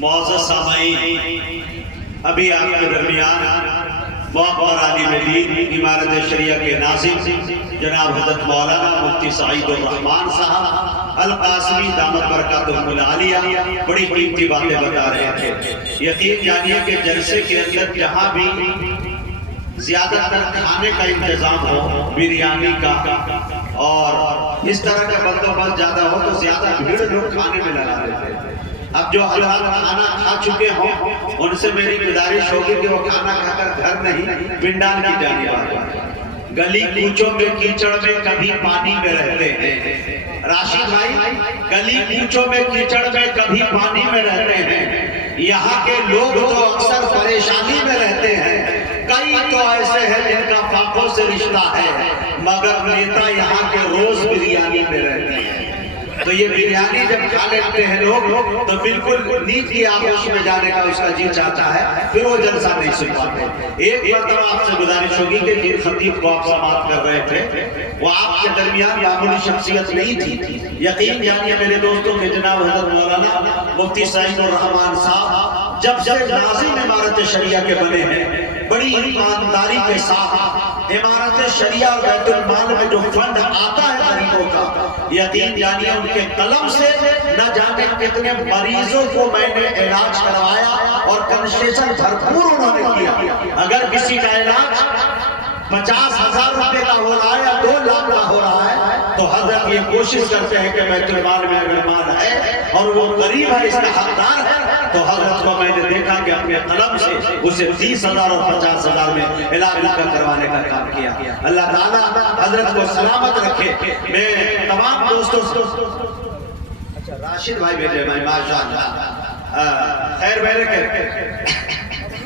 मुअज़्ज़ज़ सामईन, अभी आपके दरमियान मुअव्वर आलिम दीन इमारत शरिया के नाज़िम जनाब हज़रत मौलाना मुफ्ती सईदुर रहमान साहब अल कासमी दामत बरकातुहुल आलिया बड़ी कीमती बातें बता रहे थे। यकीन जानिए कि जलसे के अंदर जहाँ भी ज्यादातर खाने का इंतजाम हो, बिरयानी का और इस तरह का बंदोबस्त ज्यादा हो तो ज्यादा भीड़ लोग खाने में लगा देते हैं। अब जो हजरात खाना खा चुके हों उनसे मेरी गुजारिश होगी कि वो खाना खाकर घर नहीं पिंडाल की जाने वाले गली कूचों में कीचड़ में कभी पानी में रहते हैं। राशिद भाई, गली कूचों में कीचड़ में कभी पानी में रहते हैं। यहाँ के लोग तो अक्सर परेशानी में रहते हैं। कई तो ऐसे हैं जिनका फाकों से रिश्ता है, मगर नेता यहाँ के रोज बिरयानी में रहते हैं। तो ये बिरयानी जब खा लेते हैं लोग तो बिल्कुल नींद की आगोश में जाने का उसका जी चाहता है, फिर वो जलसा नहीं सुन पाते। एक मरतबा आपसे गुजारिश होगी कि जिन खतीब को आप समाप्त कर रहे थे वो आपके दरमियान मामूली शख्सियत नहीं थी। यकीन जानिए मेरे दोस्तों के जनाब हज़रत मौलाना मुफ्ती सईदुर रहमान साहब जब से नाज़िम इमारत शरिया के बने हैं, बड़ी ईमानदारी के साथ इमारत शरिया और बैतुल माल में जो फंड आता है गरीबों का, यकीन जानिए उनके कलम से न जाने कितने मरीजों को मैंने इलाज करवाया और कंसेशन भरपूर उन्होंने किया। अगर किसी का इलाज 50,000 रुपए का हो रहा है या 2 लाख का हो रहा है तो हजरत ये कोशिश करते हैं कि बैतुल माल में अगर माल है और वो गरीब है, इसका हकदार है, तो हजरत को मैंने देखा कि अपने कलम से उसे 30,000 और 50,000 में इलाज करवाने का काम किया। अल्लाह ताला हजरत को सलामत रखे। मैं तमाम दोस्तों अच्छा राशिद भाई भेजे भाई माशाअल्लाह खैर मेरे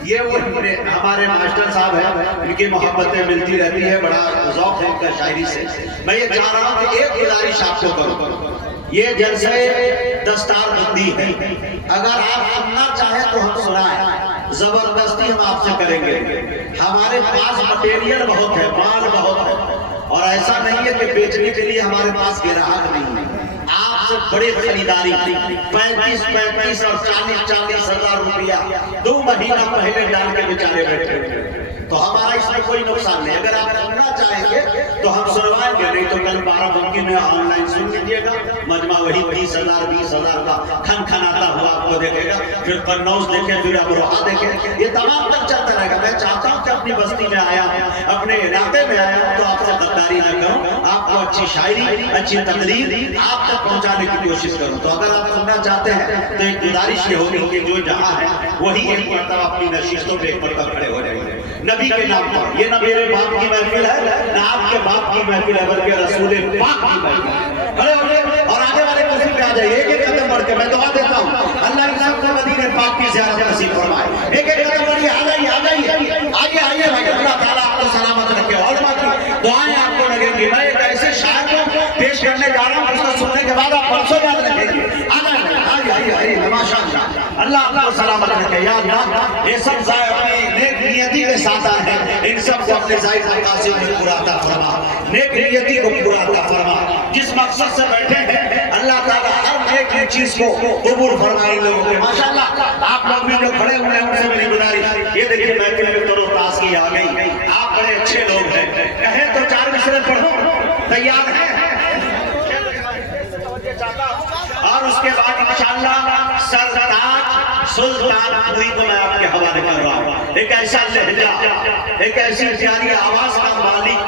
ये वो हमारे मास्टर साहब है, इनकी मोहब्बतें मिलती रहती है, बड़ा ज़ौक़ है इनका शायरी से। मैं ये चाह रहा हूँ कि एक गुजारिश आपको करूँ, ये जलसे दस्तारबंदी है, अगर आप सुनना चाहें तो हम सुनाएं, जबरदस्ती हम आपसे करेंगे। हमारे पास मटेरियल बहुत है, माल बहुत है और ऐसा नहीं है कि बेचने के लिए हमारे पास ग्राहक नहीं है। आपसे बड़े खरीदारी 35 और 40 हजार रुपया 2 महीना पहले डाल के बेचारे बैठे, तो हमारा इसमें कोई नुकसान नहीं। अगर आप सुनना चाहेंगे तो हम सुनवाएंगे, नहीं तो कल 12 में ऑनलाइन सुन लीजिएगा। मजमा वही 20,000 का खनखनाता हुआ आपको देखेगा, फिर कन्नौज देखे, फिर अमरोहा देखे, ये तमाम तक चलता रहेगा। मैं चाहता हूँ कि अपनी बस्ती में आया हूँ, अपने इलाके में आया हूँ, तो आपसे गद्दारी न करूँ, आपको अच्छी शायरी अच्छी तकरीर आप तक पहुँचाने की कोशिश करूँ। तो अगर आप सुनना चाहते हैं तो एक गुजारिश ये होगी कि जो जहाँ है वही एक मरतबा अपनी नशिस्तों पर एक मरतबा खड़े हो जाएंगे नबी के नाम पर। ये ना मेरे बाप की महफिल है ना आपके बाप की महफिल है, बल्कि रसूल पाक की महफिल है। खड़े हो गए और आगे वाले कुर्सी पे आ जाइए, एक एक कदम बढ़ के। मैं दुआ देता हूँ अल्लाह के नाम से मदीने पाक की ज़ियारत नसीब फरमाए। एक एक कदम बढ़िए, आ जाइए आइए भाई, अल्लाह ताला आपको सलामत रखे और बाकी दुआएं आपको लगेंगी। मैं एक ऐसे शायर को पेश करने जा रहा हूँ उसको सुनने के बाद आप परसों याद रखेंगे। आइए माशाअल्लाह, अल्लाह आपको सलामत रखे। या अल्लाह ये सब अपनी नेक नियति के साथ आए हैं, इन सब को अपने जायज मकासद में पूरा अता फरमा, नेक नियति को पूरा अता फरमा। जिस मकसद से बैठे हैं अल्लाह ताला हर नेक चीज को कबूल फरमाए लोगों के। माशाअल्लाह आप लोग भी जो खड़े हुए हैं उनसे मेरी गुजारिश, ये देखिए महफिल में तरोताज़ की आ गई। आप बड़े अच्छे लोग हैं, कहें तो 4 मिसरे पढ़ो, तैयार है? और उसके बाद इंशाअल्लाह सरताज सुल्तानपुरी को मैं आपके हवाले कर रहा हूँ। एक ऐसा लहजा, एक ऐसी प्यारी आवाज का मालिक,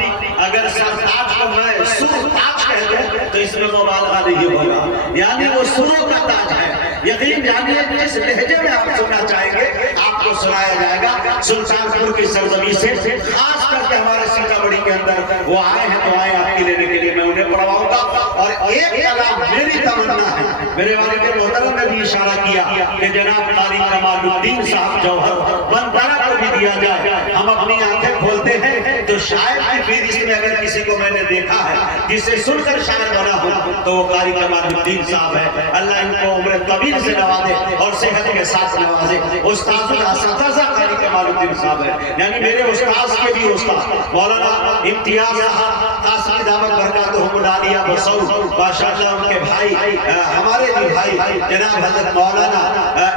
अगर सरताज को मैं सुरताज कह दूं तो इसमें मुबालगा नहीं होगा, यानी वो सुरों का ताज है। यकीन जानिए जिस लहजे में आप सुनना चाहेंगे आपको सुनाया जाएगा। सुल्तानपुर की सरजमी से खास करके हमारे सीतामढ़ी के अंदर वो आए हैं, तो आए आपकी लेने के लिए मैं उन्हें पढ़वाऊंगा। और एक कलाम मेरी तमन्ना है, मेरे वालिद मोहतरम ने भी इशारा किया कि जनाब कारी कमालुद्दीन साहब जौहर बनतारा को भी दिया जाए। हम अपनी आंखें खोलते हैं तो शायद की फहरिस्त में अगर किसी को मैंने देखा है जिसे सुनकर शायर बना हो तो वो कारी कमालुद्दीन साहब है। अल्लाह इनको उम्र तवील से नवाजे और सेहत के साथ नवाजे। उस्ताद कारी कमालुद्दीन साहब है, यानी मेरे उस्ताद के भी उस्ताद मौलाना इम्तियाज साहब कासिम दामद बरकातुहु डालिया बसौ माशाअल्लाह उनके भाई हमारे भी भाई जनाब हजरत मौलाना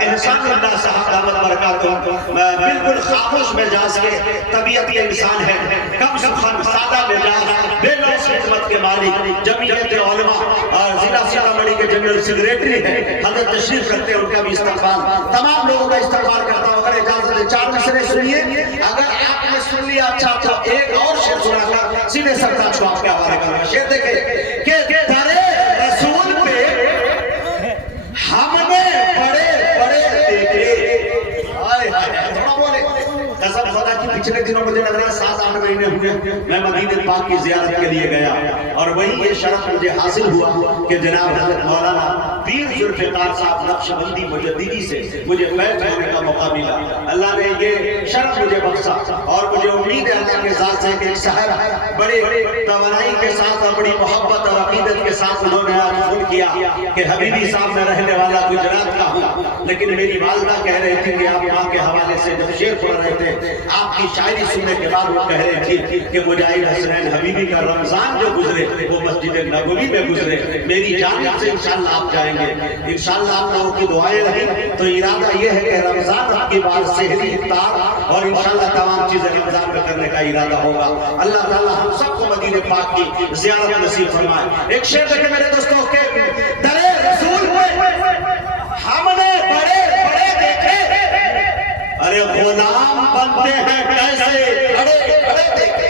एहसानुल्लाह साहब दामद बरकातुहु बिल्कुल खामोश मिजाज के तबीयत के इंसान है, कम सुखन सादा मिजाज बेलौस खिदमत के मालिक जमीयत उलमा और जिला सीतामढ़ी के जनरल सेक्रेटरी है हजरत तशरीफ रखते हैं। उनका भी इस्तकबाल तमाम लोगों का इस्तकबाल करता हूं। अगर इजाजत है 4 मिसरे सुनिए, अगर आपने सुन लिया अच्छा तो एक और शेर सुनाकर सीधे सरताज को आपके हवाले करूंगा। शेर देखे कि दरे रसूल पे हमने बड़े बड़े देखे, हाय हाय थोड़ा बोले कसम खुदा की पिछले दिनों मुझे लग रहा है 7-8 महीने हुए मैं मदीने पाक की जियारत के लिए गया और वही ये शरफ मुझे हासिल हुआ कि जनाब हजरत मौलाना पीर जुल्फिकार साहब नक्शबंदी मुजद्दिदी से मुझे बैठ होने का मौका मिला। अल्लाह ने ये शरफ मुझे बख्शा और मुझे उम्मीद है अल्लाह के साथ से कि एक साहब बड़े तवानाई के साथ और बड़ी मोहब्बत और अकीदत के साथ उन्होंने आज फोन किया कि हबीबी साहब में रहने वाला गुजरात का हूँ, लेकिन मेरी वालदा कह रही थी कि आप माँ के हवाले से जब शेर पढ़ रहे थे आपकी शायरी सुनने के बाद वो कह रही थी कि मुजाहिद हसनैन हबीबी का रमजान जो गुजरे वो मस्जिद नबवी में गुजरे, मेरी जानिब से इंशाल्लाह आप जाएंगे। इंशाल्लाह आप लोगों की दुआएं रही तो इरादा ये है कि रमजान आपके बाद सेहरी इफ्तार और इंशाल्लाह तमाम चीजें रमजान में करने का इरादा होगा। अल्लाह ताला हम सबको मदीने पाक की ज़ियारत नसीब फरमाए। एक शेर देखे मेरे दोस्तों के दरे रसूल पे हमने बड़े बड़े देखे, अरे गुलाम बनते हैं कैसे बड़े बड़े देखे।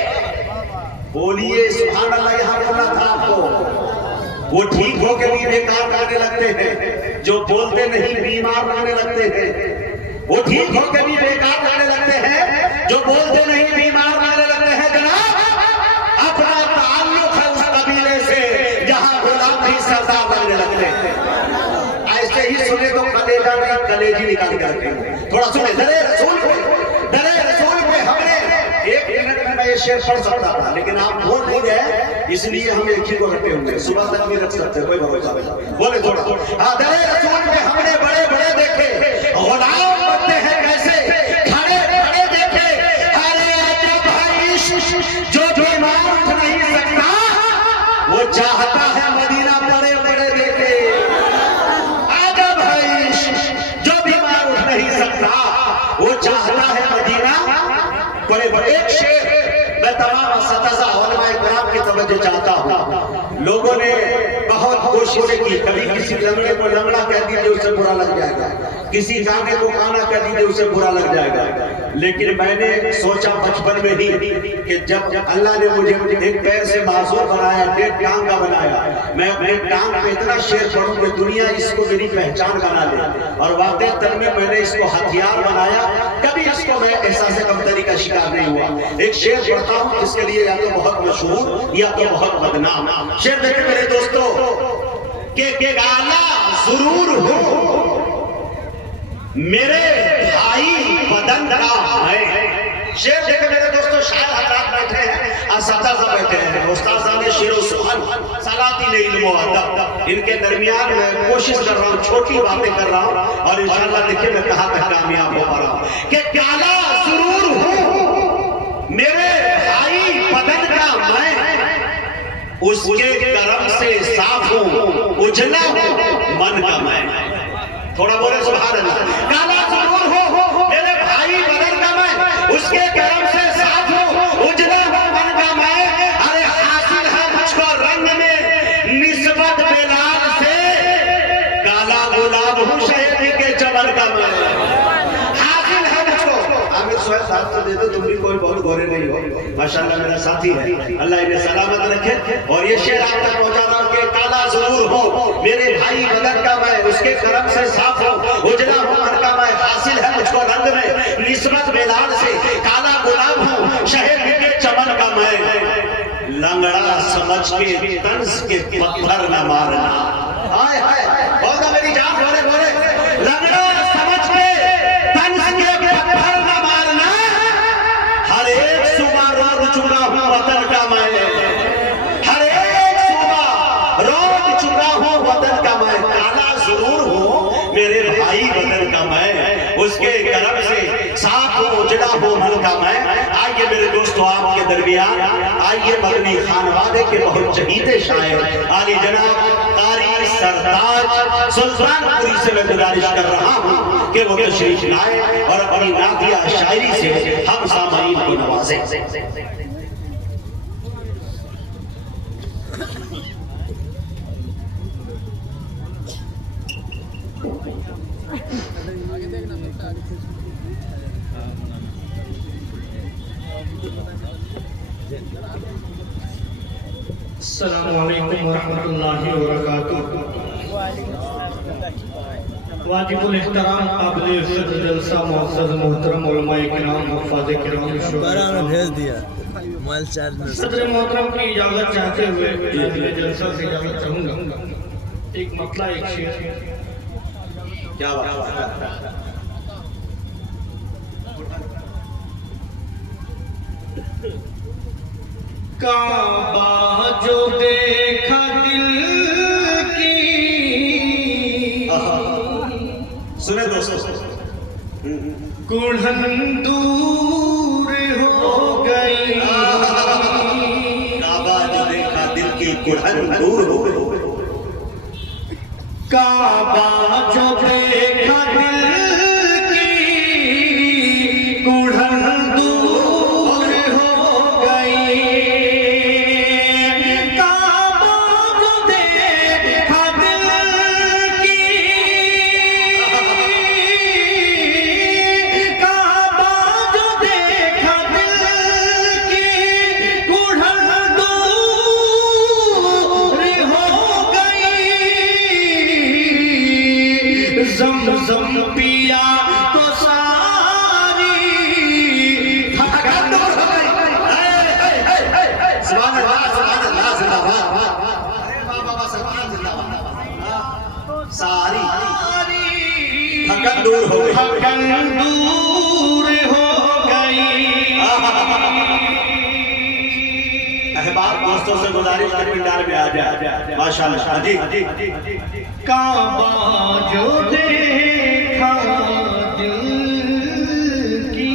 बोलिए सुभान अल्लाह। यहाँ बोलना था आपको, वो ठीक हो के भी बेकार गाने लगते हैं, जो बोलते नहीं बीमार रहने लगते हैं। वो ठीक हो के भी बेकार गाने लगते हैं, जो बोलते नहीं बीमार रहने लगते हैं। जनाब अपना ताल्लुक है उस कबीले से जहां गुलाम भी सरदार बनने लगते हैं। ऐसे ही सुने तो कलेजा नहीं कलेजी निकाल करके थोड़ा सुने। दरे रसूल पे हमने 1 मिनट में मैं ये शेर पढ़ सकता था लेकिन आप बोल नहीं गए इसलिए हम एक ही को रखे होंगे, सुबह तक भी रख सकते कोई भरोसा नहीं। बोले थोड़ा दरे रसूल पे हमने बड़े बड़े देखे, गुलाम बनते हैं कैसे खड़े खड़े देखे। अरे अजब है जो बीमार उठ नहीं सकता वो चाहता है मदीना बड़े बड़े देखे। अजब है जो बीमार उठ नहीं सकता वो चाहता है मदीना बड़े बड़े। एक शेर मैं तमाम असतज़ा उलमाए किराम की तवज्जो चाहता हूँ। लोगों ने बहुत कोशिशें की, कभी किसी लंगड़े को लंगड़ा कह दीजिए उसे बुरा लग जाएगा, किसी काने को काना कह दीजिए उसे बुरा लग जाएगा। लेकिन मैंने सोचा बचपन में ही कि जब अल्लाह ने मुझे एक पैर से मासूर बनाया, 1.5 टांग का बनाया, मैं अपने टांग पे इतना शेर पढ़ूं कि दुनिया इसको मेरी पहचान बना ले। और वाकई तन में मैंने इसको हथियार बनाया, कभी इसको मैं एहसास कमतरी का शिकार नहीं हुआ। एक शेर पढ़ता हूँ इसके लिए या तो बहुत मशहूर या तो बहुत बदनाम। शेर देखे मेरे दोस्तों के गाला जरूर हो मेरे भाई बदन का है। शेर देखे मेरे दोस्तों, शायर हजरात बैठे हैं, असतज़ा बैठे हैं, उस्ताद शेरो सुभान सलाती इल्म व अदब, इनके दरमियान मैं कोशिश कर रहा हूँ, छोटी बातें कर रहा हूँ और इंशाअल्लाह देखिए मैं कहां तक कामयाब हो पा रहा हूँ। कि काला जरूर हो मेरे भाई बदन का मैं, उसके करम से साफ हूं, उजला मन का मैं। थोड़ा बोले सुभान अल्लाह। काला जरूर हो मेरे भाई बदन का मैं, उसके करम से साफ हूं, उजला मन का मैं। अरे हासिल है मुझको रंग में निस्बत बेलाल से, काला गुलाब हूं शहर के चमन का मैं। हासिल है मुझको आमिर सोहेल साहब से दे दो, तुम भी कोई बहुत गोरे नहीं हो, माशाल्लाह मेरा साथी है, अल्लाह इन्हें सलामत रखे। और ये शेर आप तक पहुंचा रहा हूं कि काला जरूर हो मेरे भाई बदन का मैं, उसके करम से साफ हो, उजला मन का मैं। हासिल है मुझको रंग में निस्बत बेलाल से, काला गुलाब हूं शहर के चमन का मैं। लंगड़ा समझ के तंज के पत्थर न मारना, हाय हाय बोलना मेरी जान, बोले बोले लंगड़ा समझ के तंज के पत्थर न मारना। हर एक सुबह रोज चुका हूं वतन का मैं, हर एक सुबह रोज चुका हूं वतन का मैं। काला जरूर हूं मेरे भाई वतन का मैं, उसके करम से साथ हो उजड़ा हो मन का मैं। आइए मेरे दोस्तों आपके दरमियान आइए मदनी खानवादे के बहुत चहीते शायर आली जनाब कारी सरताज सुल्तानपुरी से मैं गुजारिश कर रहा हूँ कि वो तशरीफ लाए और अपनी नातिया शायरी से हम सामाईन को नवाजे। अस्सलामुअलैकुम वरहमतुल्लाहि वबरकातुहू। वाजिबुल इहतराम काबिल इज्जत जलसा मुअज़्ज़ज़ मोहतरम उलमाए किराम हुफ़ाज़े किराम शुक्राना भेज दिया मोबाइल चार्ज में। सदर मोहतरम की इजाज़त चाहते हुए मैं जलसा से इजाज़त चाहूँगा। एक मतला एक शेर। क्या बात काबा जो देखा दिल की। सुने दोस्तों, कुढ़न दूर हो गई। काबा जो देखा दिल की कुढ़न दूर हो गई। काबा जो देखा दिल की कुढ़न दूर हो गई। काबा जो देखा दिल की, काबा जो देखा दिल की कुढ़न दूर हो गई। ज़म पिया तो सारी थकान दूर हो गई। सुभान अल्लाह, सुभान अल्लाह, जिंदाबाद। अरे बाबा सुभान जिंदाबाद। सारी थकन दूर हो गई। थकान दूर हो गई। अहबाब दोस्तों से गुजारिश कर पिंडार में आ जाए माशाल्लाह। जी काबा जो देखा दिल की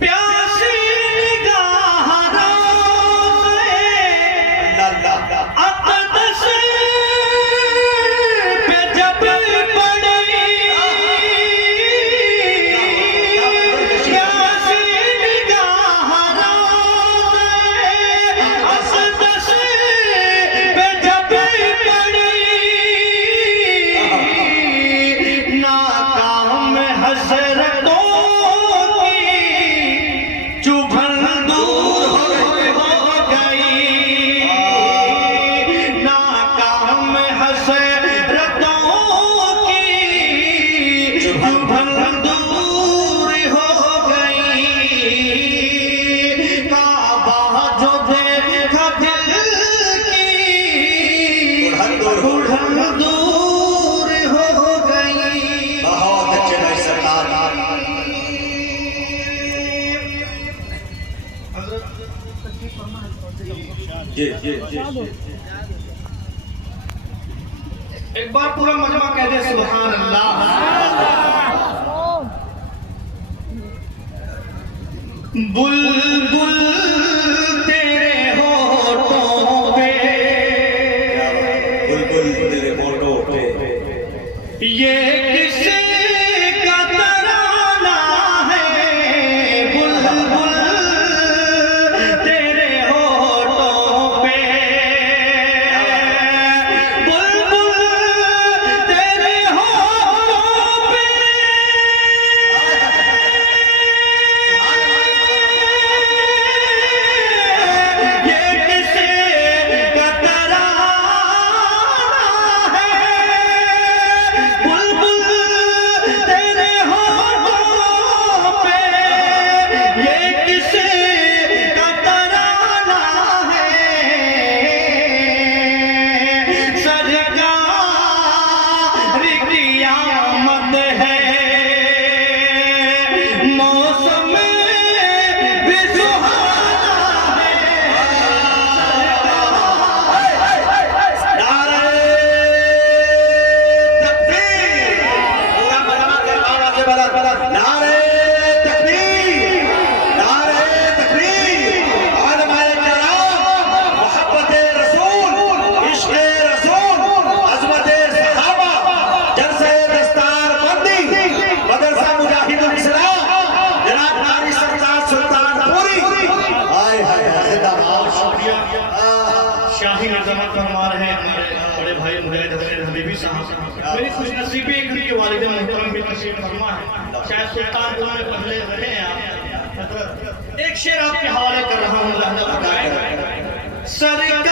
प्यासी निगाह रोज़े अक़दस पे जब पड़ी। प्यासी निगाह रोज़े अक़दस पे जब पड़ी। नाकाम हसरतों की चुभन दूर हो गई। नाकाम हसरतों की चुभन दूर हो गई। काबा जो देखा दिल की कुढ़न दूर हो गई। बहुत अच्छे भाई सरकार। जी एक बार पूरा मजमा कह दे सुभान अल्लाह। बुलबुल तेरे होठों पे बुलबुल तेरे होठों पे ये किसी का तराना है। बुलबुल तेरे होठों पे, बुलबुल तेरे होठों पे। शाही नज़ामत फरमा रहे हमारे बड़े भाई मुजाहिद हुसैन हबीबी साहब। मेरी खुशनसीबी है कि उनके वालिद मोहतरम भी तशरीफ फरमा है, शायद सुल्तानपुर में पहले रहे हैं आप। हज़रत एक शेर आपके हवाले कर रहा हूँ, लहजा बताएं। सरकार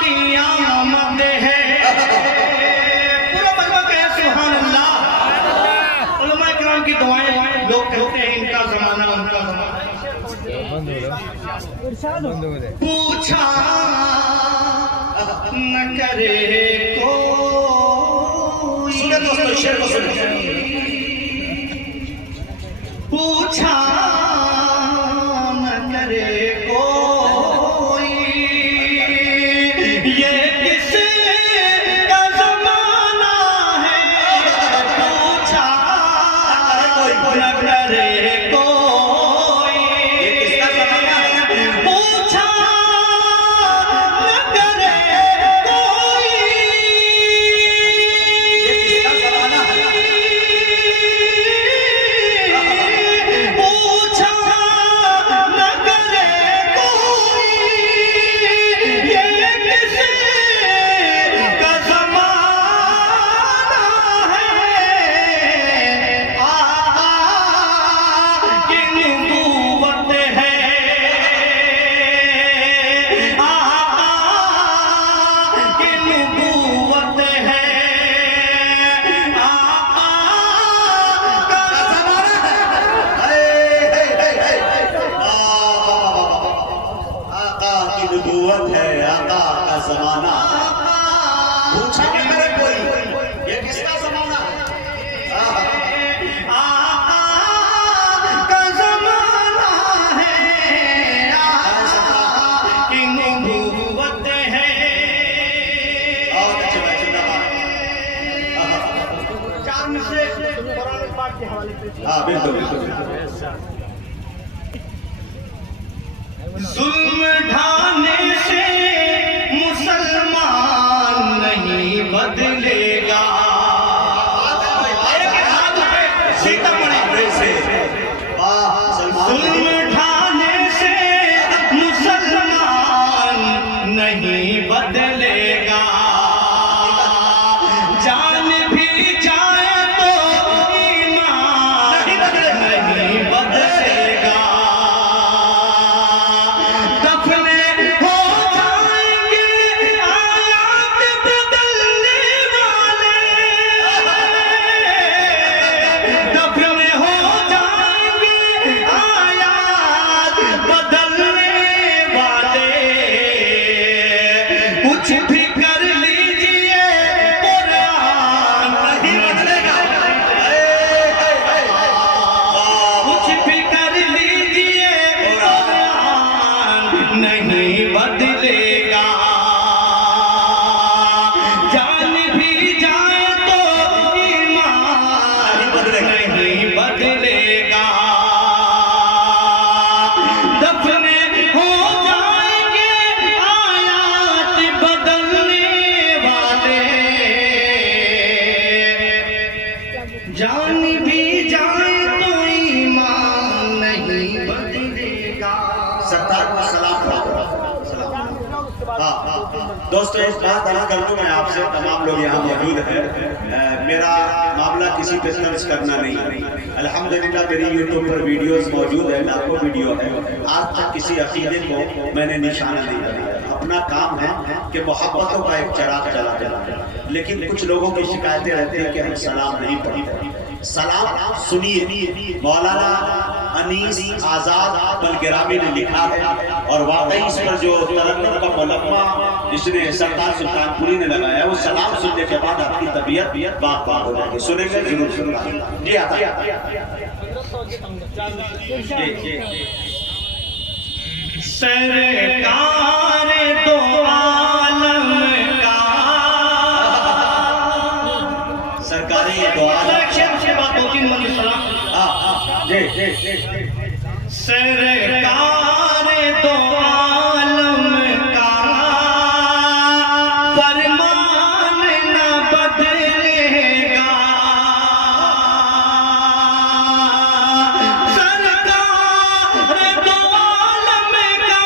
की आमद है, पूरा मजमा कहे सुभान अल्लाह। उलमा इकराम की दुआएं, लोग कहते हैं इनका जमाना उनका जमाना। पूछा न करे कोई, सुने दोस्तों शेर को सुने। पूछा न करे कोई, ये किसका जमाना है। पूछा न करे कोई, ये किसका जमाना है? पूछा न करे कोई, ये किसका जमाना है? पूछा न करे कोई, ये किसका ज़माना है। आका की नबूवत है, आका की नबूवत है, आका का ज़माना है। आका की नबूवत है, आका का जमाना। पूछा न करे कोई, ये किसका जमाना है? आका का ज़माना है, आका की नबूवत है। बहुत अच्छे भाई, जिंदाबाद। चार मिसरे कुरान पाक के हवाले से। हाँ बिल्कुल बिल्कुल। जुल्म ढाने से मुसलमान नहीं बदलेगा। सीतामढ़ी से वाह सलमान। जुल्म ढाने से मुसलमान नहीं बदलेगा। जान भी जाए तो ईमान नहीं बदलेगा। दफने हो जाएंगे आयात बदलने वाले, दफने हो जाएंगे आयात बदलने वाले। कुछ भी कर लीजिए कुरान नहीं बदलेगा। कुछ भी कर लीजिए कुरान नहीं बदलेगा। जान भी जाए तो ईमान नहीं बदलेगा। दफने हो जाएंगे आयात बदलने वाले। जान भी जाए तो ईमान नहीं बदलेगा। सरदार को सलाम करो। हाँ दोस्तों, एक बात अर्ज कर दूं मैं आपसे, तमाम लोग यहाँ मौजूद हैं। मेरा मामला किसी पे तर्ज करना नहीं है। अल्हम्दुलिल्लाह मेरी यूट्यूब पर वीडियोस मौजूद है, लाखों वीडियो है। आज तक किसी अकीदे को मैंने निशाना नहीं लगाया। अपना काम है कि मोहब्बतों का एक चिराग जला जला। लेकिन कुछ लोगों की शिकायतें रहती हैं कि हम सलाम नहीं पढ़ते। सलाम सुनिए, मौलाना अनीस आजाद बलगिरामी ने लिखा है, और वाकई इस पर जो तरन्नुम का मुलम्मा जिसने सरदार सुल्तानपुरी ने लगाया, वो सलाम सुनने के बाद आपकी तबीयत बाग बाग हो जाएगी। सुनेंगे जरूर सुनना जी। आता सरकार दो आलम का, सरकारी दो आलम से बात होती मनी सलाम। सरकार दो आलम का फरमान न बदलेगा। सरकार दो आलम का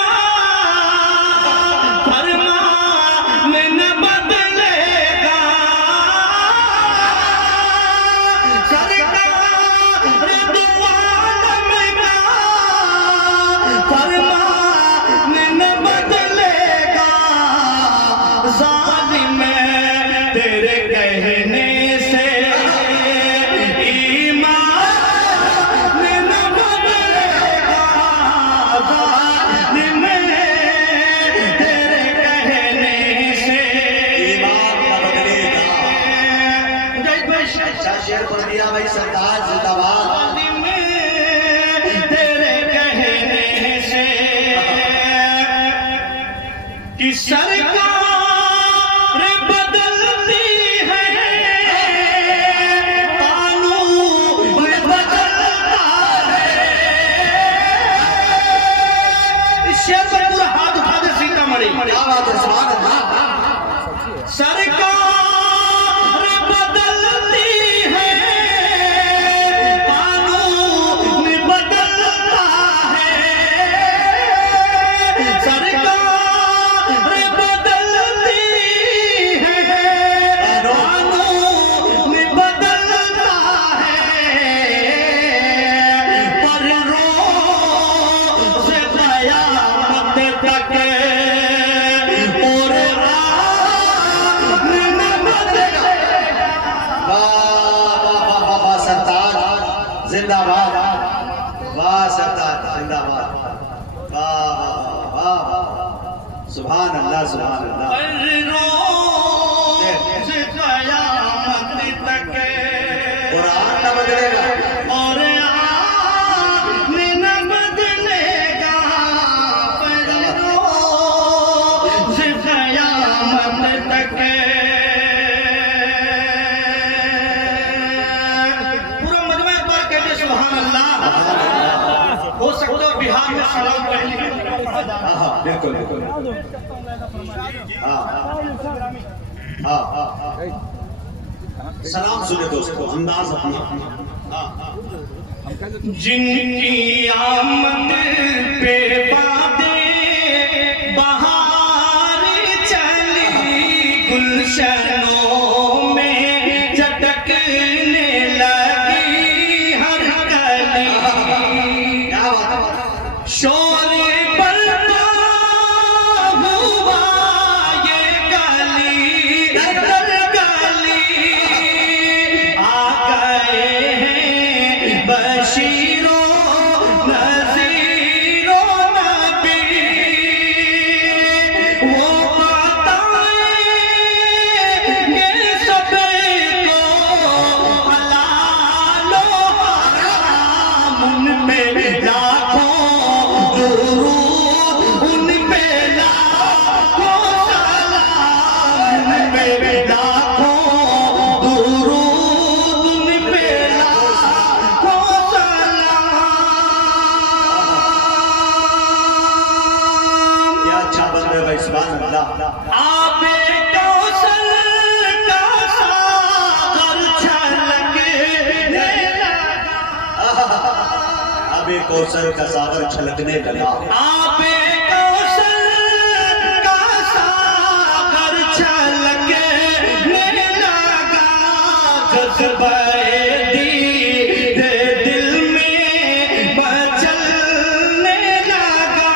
कि सरकार बदलती है, कानून बदलता है। इस शेर पर पूरा हाथ उठा दे सीतामढ़ी। सरकार बदलती है, कानून बदलता है। सरकार बदलती है, कानून बदलता है। पर रोज़ क़यामत तक जिंदाबाद, वाह सरदार जिंदाबाद, वाह वाह वाह, सुभान अल्लाह सुभान अल्लाह। कुरान न बदलेगा और न बदलेगा, रोज़ क़यामत तक। पूरा मजमा एक बार कहते सुभान अल्लाह। हो सकता है बिहार में सलाम पहली हाँ बिल्कुल बिल्कुल हाँ हाँ हाँ सलाम सुने दोस्तों, अंदाज अपना। जिनकी आमद पे बादे बहार चली, गुलशनों में चटकने लगी हर कली। शोर बरपा हुआ ये गली दर गली, आ गए हैं बशीरो नज़ीरो नबी। वो बताएंगे सबको हलाल व हराम, उन पे लाखों दुरूद, उन पे लाखों सलाम, उन पे लाखों दुरूद, उन पे लाखों सलाम। क्या अच्छा बंदे भाई, सुभान अल्लाह। आबे कौसर का सागर छलकने लगा, अब एक कौसर का सागर छलकने लगा। आबे कौसर का सागर छलकने लगा। जज़्बे दीदे दिल में मचलने लगा।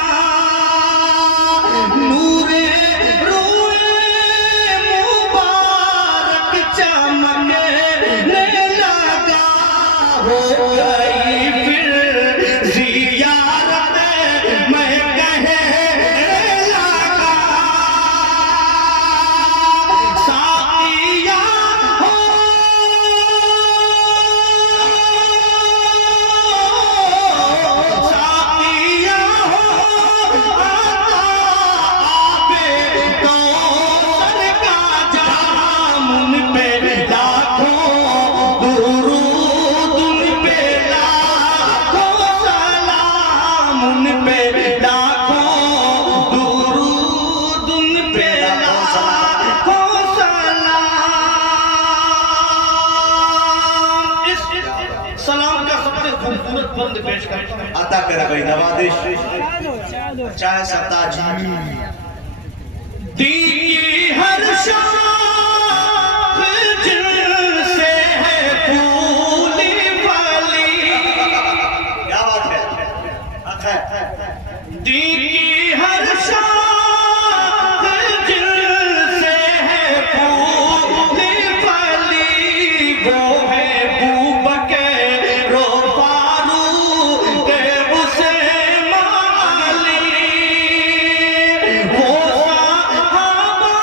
नूरे रूए मुबारक चमकने लगा। हो गई फिर ज़ियारत मैं कहने लगा। साकिया हो साकिया हो, आबे कौसर का जाम, उन पे लाखों दुरूद, उन पे लाखों सलाम, उन पे लाखों दुरूद, उन पे लाखों सलाम। इस सलाम का सबसे खूबसूरत बंद पेश करता हूं। अता करा भाई नवाजिश, चाहे सरताज दी की हर शाख जिनसे है फूली फली, क्या बात है, दी की हर शाख जिनसे है फूली फली। वो है बूबकर रो फारूक उसे माली। वो साहबा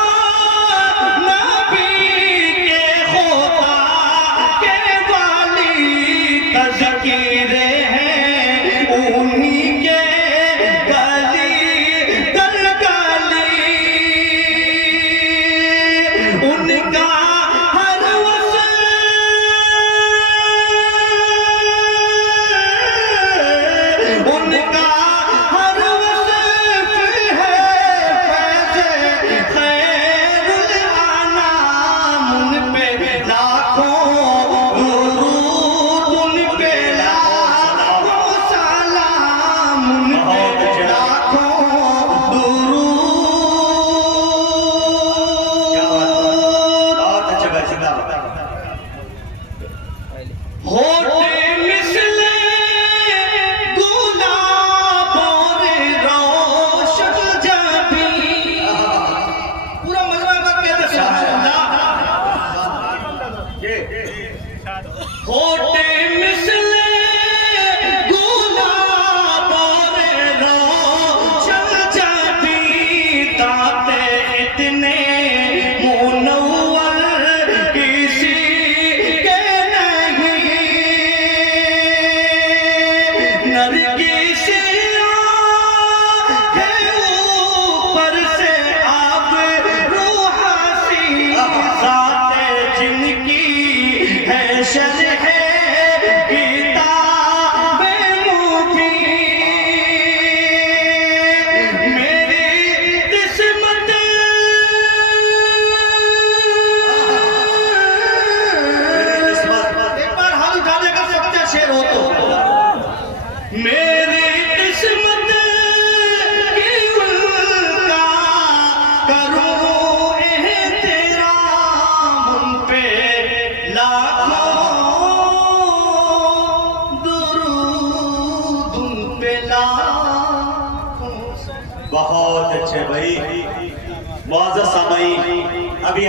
मुआज़्ज़ज़ सामईन, अभी